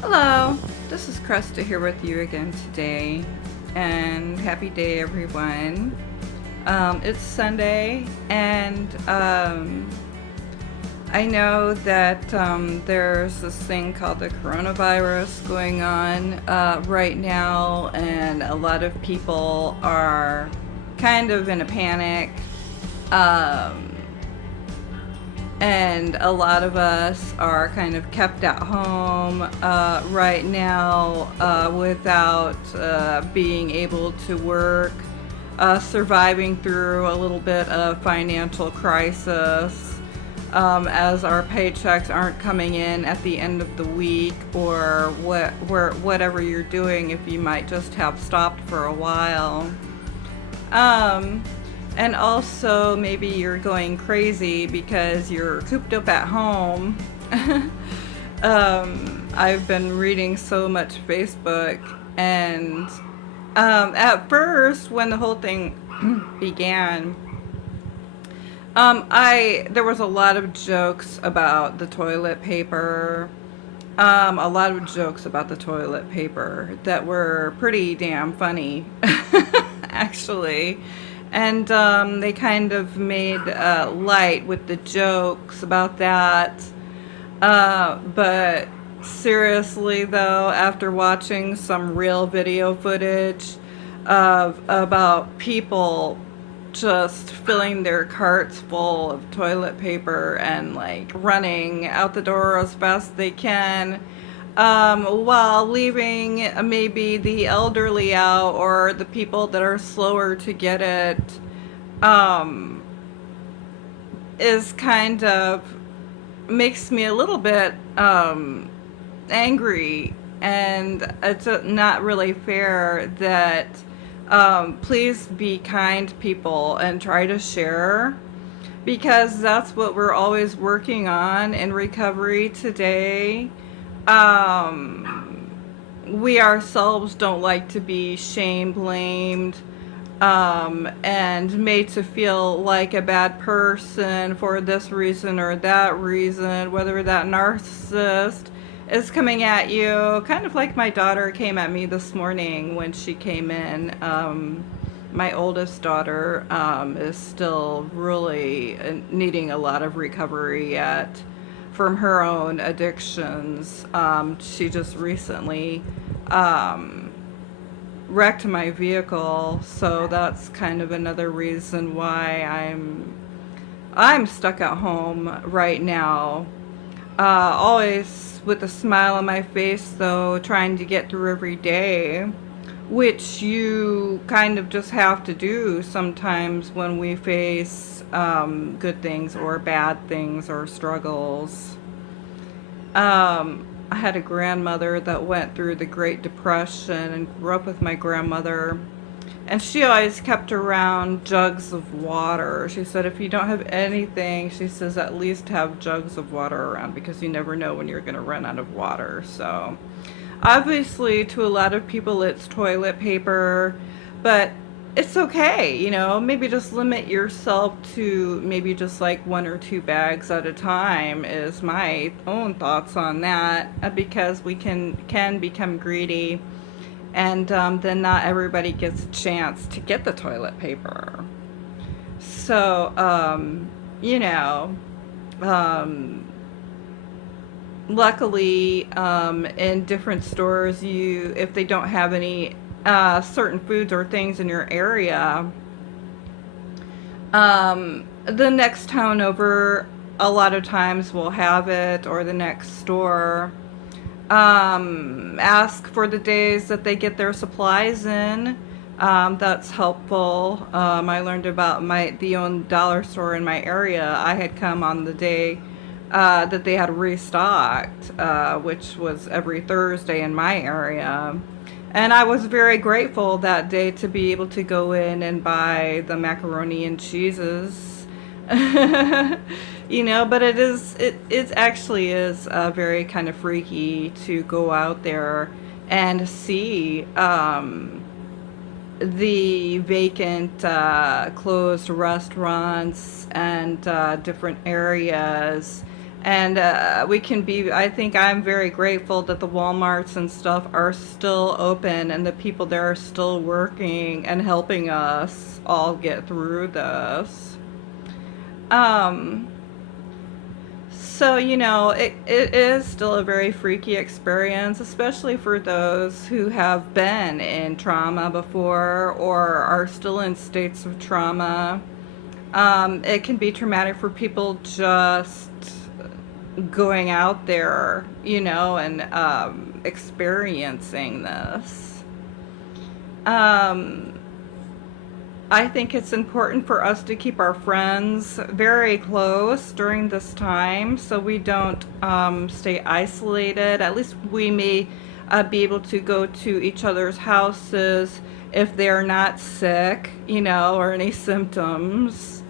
Hello, this is Krista here with you again today, and happy day, everyone. It's Sunday, and I know that there's this thing called the coronavirus going on right now, and a lot of people are kind of in a panic. Um, and a lot of us are kind of kept at home right now without being able to work, surviving through a little bit of financial crisis as our paychecks aren't coming in at the end of the week, or whatever you're doing, if you might just have stopped for a while. Um, and also, maybe you're going crazy because you're cooped up at home. I've been reading so much Facebook, and at first, when the whole thing began, I there was a lot of jokes about the toilet paper. A lot of jokes about the toilet paper that were pretty damn funny, actually. And they kind of made light with the jokes about that. But seriously, though, after watching some real video footage of about people just filling their carts full of toilet paper and like running out the door as fast as they can, while leaving maybe the elderly out or the people that are slower to get it, um, is kind of makes me a little bit angry, and it's not really fair that please be kind, people, and try to share, because that's what we're always working on in recovery today. We ourselves don't like to be shame blamed, and made to feel like a bad person for this reason or that reason, whether that narcissist is coming at you, kind of like my daughter came at me this morning when she came in. My oldest daughter is still really needing a lot of recovery yet from her own addictions. She just recently um, wrecked my vehicle, so that's kind of another reason why I'm stuck at home right now. Always with a smile on my face, though, trying to get through every day, which you kind of just have to do sometimes when we face good things or bad things or struggles. I had a grandmother that went through the Great Depression and grew up with my grandmother. And she always kept around jugs of water. She said, if you don't have anything, she says, at least have jugs of water around, because you never know when you're going to run out of water. So, obviously, to a lot of people, it's toilet paper, but it's okay, maybe just limit yourself to maybe just like one or two bags at a time, is my own thoughts on that, because we can become greedy, and then not everybody gets a chance to get the toilet paper. So, you know, um, luckily, in different stores, if they don't have any certain foods or things in your area, the next town over a lot of times will have it, or the next store. Ask for the days that they get their supplies in. That's helpful. I learned about the own dollar store in my area. I had come on the day that they had restocked, which was every Thursday in my area. And I was very grateful that day to be able to go in and buy the macaroni and cheeses. But it actually is very kind of freaky to go out there and see the vacant, closed restaurants and different areas, And we can be, I think I'm very grateful that the Walmarts and stuff are still open and the people there are still working and helping us all get through this. Um, so, it is still a very freaky experience, especially for those who have been in trauma before or are still in states of trauma. It can be traumatic for people just going out there, and experiencing this. Um, I think it's important for us to keep our friends very close during this time so we don't stay isolated. At least we may be able to go to each other's houses if they're not sick, or any symptoms.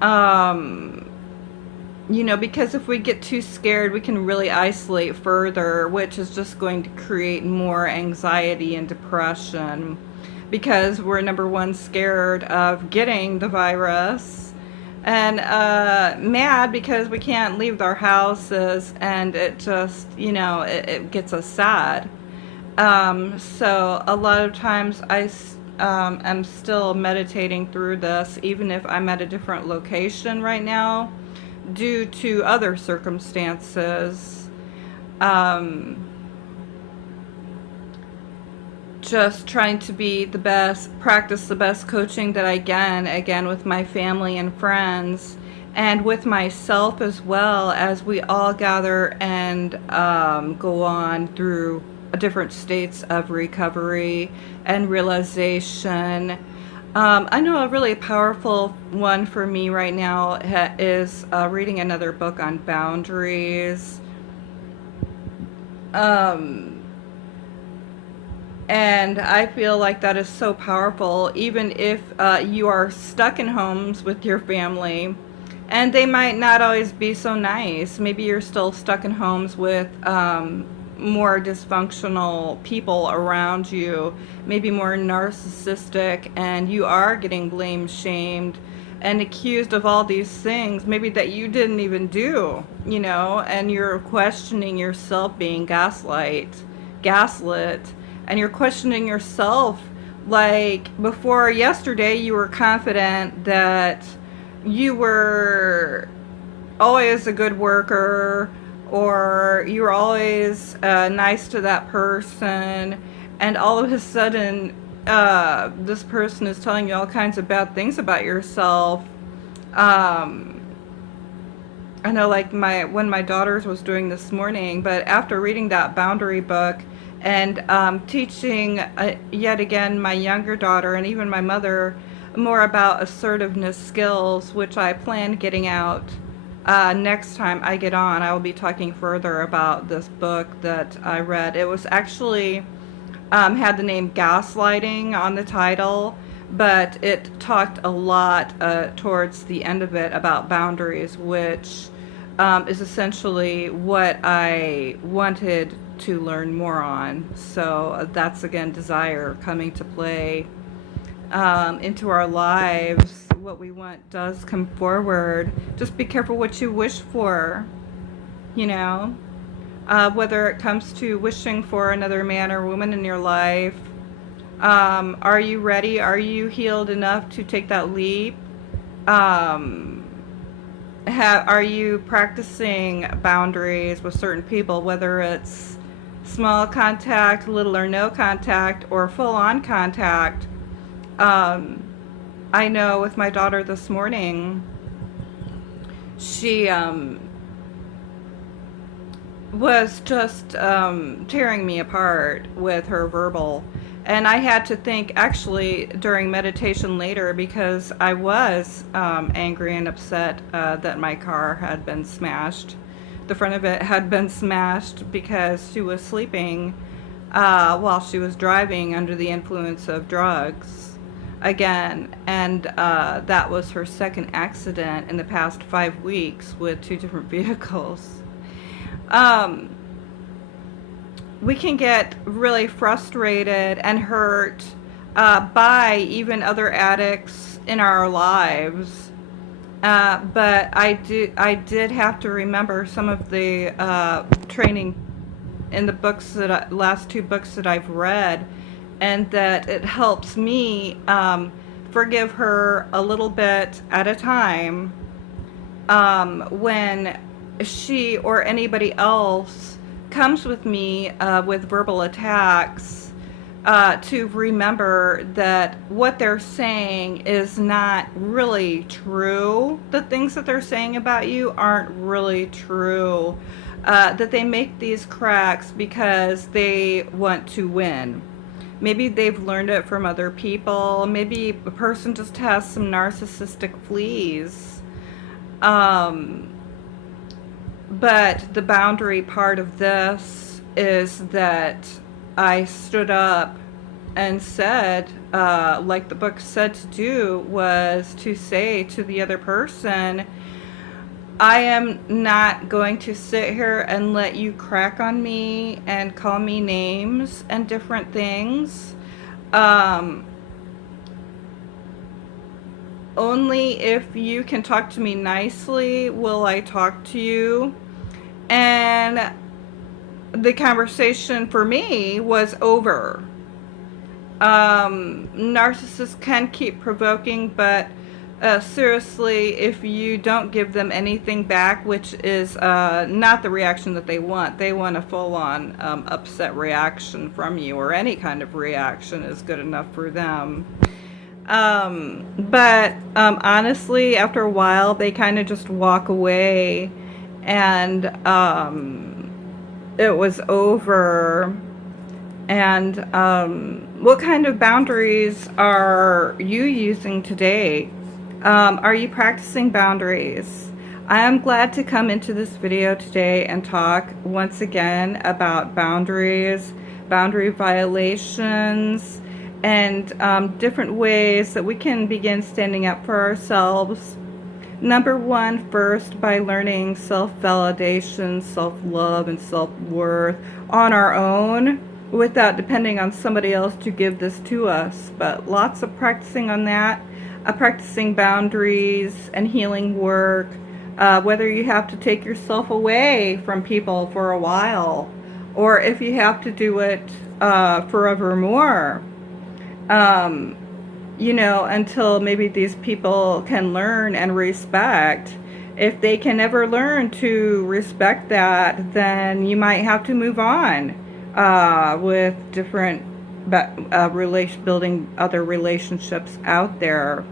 Um, because if we get too scared, we can really isolate further, which is just going to create more anxiety and depression because we're number one scared of getting the virus and mad because we can't leave our houses and it just, it gets us sad. So a lot of times am still meditating through this, even if I'm at a different location right now due to other circumstances. Um, just trying to be the best, practice the best coaching that I can, again, with my family and friends, and with myself as well, as we all gather and go on through different states of recovery and realization. I know a really powerful one for me right now is reading another book on boundaries. Um, and I feel like that is so powerful, even if you are stuck in homes with your family. And they might not always be so nice. Maybe you're still stuck in homes with more dysfunctional people around you, maybe more narcissistic, and you are getting blamed, shamed, and accused of all these things, maybe that you didn't even do, and you're questioning yourself being gaslit, and you're questioning yourself. Like before yesterday, you were confident that you were always a good worker or you were always nice to that person, and all of a sudden this person is telling you all kinds of bad things about yourself. um, I know, like when my daughters was doing this morning, but after reading that boundary book and teaching yet again my younger daughter and even my mother more about assertiveness skills, which I plan getting out next time I get on. I will be talking further about this book that I read. It was actually had the name Gaslighting on the title, but it talked a lot towards the end of it about boundaries, which is essentially what I wanted to learn more on. So that's again desire coming to play into our lives. What we want does come forward. Just be careful what you wish for, you know, whether it comes to wishing for another man or woman in your life. Are you ready? Are you healed enough to take that leap? Um, are you practicing boundaries with certain people, whether it's small contact, little or no contact, or full on contact? Um, I know with my daughter this morning, she was just tearing me apart with her verbal. And I had to think actually during meditation later, because I was angry and upset that my car had been smashed. The front of it had been smashed because she was sleeping while she was driving under the influence of drugs again. And that was her second accident in the past 5 weeks with 2 different vehicles. Um, we can get really frustrated and hurt by even other addicts in our lives. But I did have to remember some of the training in the books last two books that I've read, and that it helps me forgive her a little bit at a time when she or anybody else comes with me with verbal attacks, to remember that what they're saying is not really true. The things that they're saying about you aren't really true. That they make these cracks because they want to win. Maybe they've learned it from other people. Maybe a person just has some narcissistic fleas. But the boundary part of this is that I stood up and said, like the book said to do, was to say to the other person, I am not going to sit here and let you crack on me and call me names and different things. Only if you can talk to me nicely will I talk to you. And the conversation for me was over. Narcissists can keep provoking, but seriously, if you don't give them anything back, which is not the reaction that they want a full-on upset reaction from you, or any kind of reaction is good enough for them. But honestly, after a while, they kind of just walk away, and it was over. And what kind of boundaries are you using today? Are you practicing boundaries? I am glad to come into this video today and talk once again about boundaries, boundary violations, and different ways that we can begin standing up for ourselves. Number one, first, by learning self-validation, self-love, and self-worth on our own, without depending on somebody else to give this to us. But lots of practicing on that, practicing boundaries and healing work, whether you have to take yourself away from people for a while, or if you have to do it forevermore, you know, until maybe these people can learn and respect. If they can never learn to respect that, then you might have to move on with different building other relationships out there.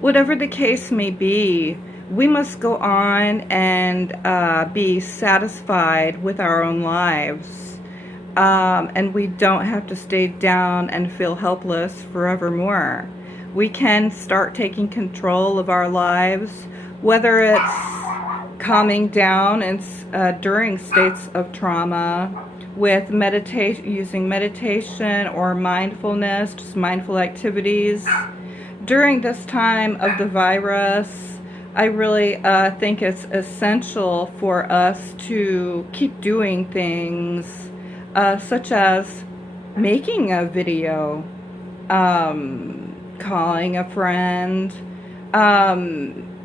Whatever the case may be, we must go on and be satisfied with our own lives. And we don't have to stay down and feel helpless forevermore. We can start taking control of our lives, whether it's calming down and during states of trauma with using meditation or mindfulness, just mindful activities. During this time of the virus, I really think it's essential for us to keep doing things such as making a video, calling a friend,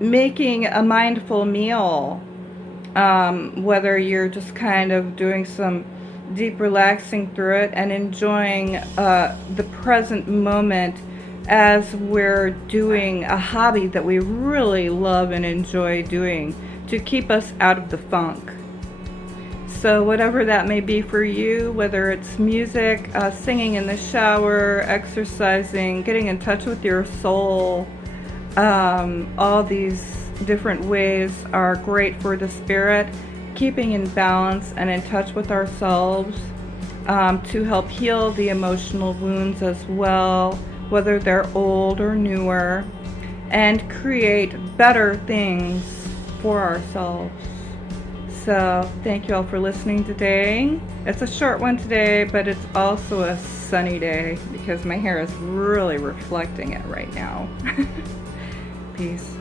making a mindful meal, whether you're just kind of doing some deep relaxing through it and enjoying the present moment as we're doing a hobby that we really love and enjoy doing to keep us out of the funk. So whatever that may be for you, whether it's music, singing in the shower, exercising, getting in touch with your soul, all these different ways are great for the spirit, keeping in balance and in touch with ourselves, to help heal the emotional wounds as well, whether they're old or newer, and create better things for ourselves. So thank you all for listening today. It's a short one today, but it's also a sunny day because my hair is really reflecting it right now. Peace.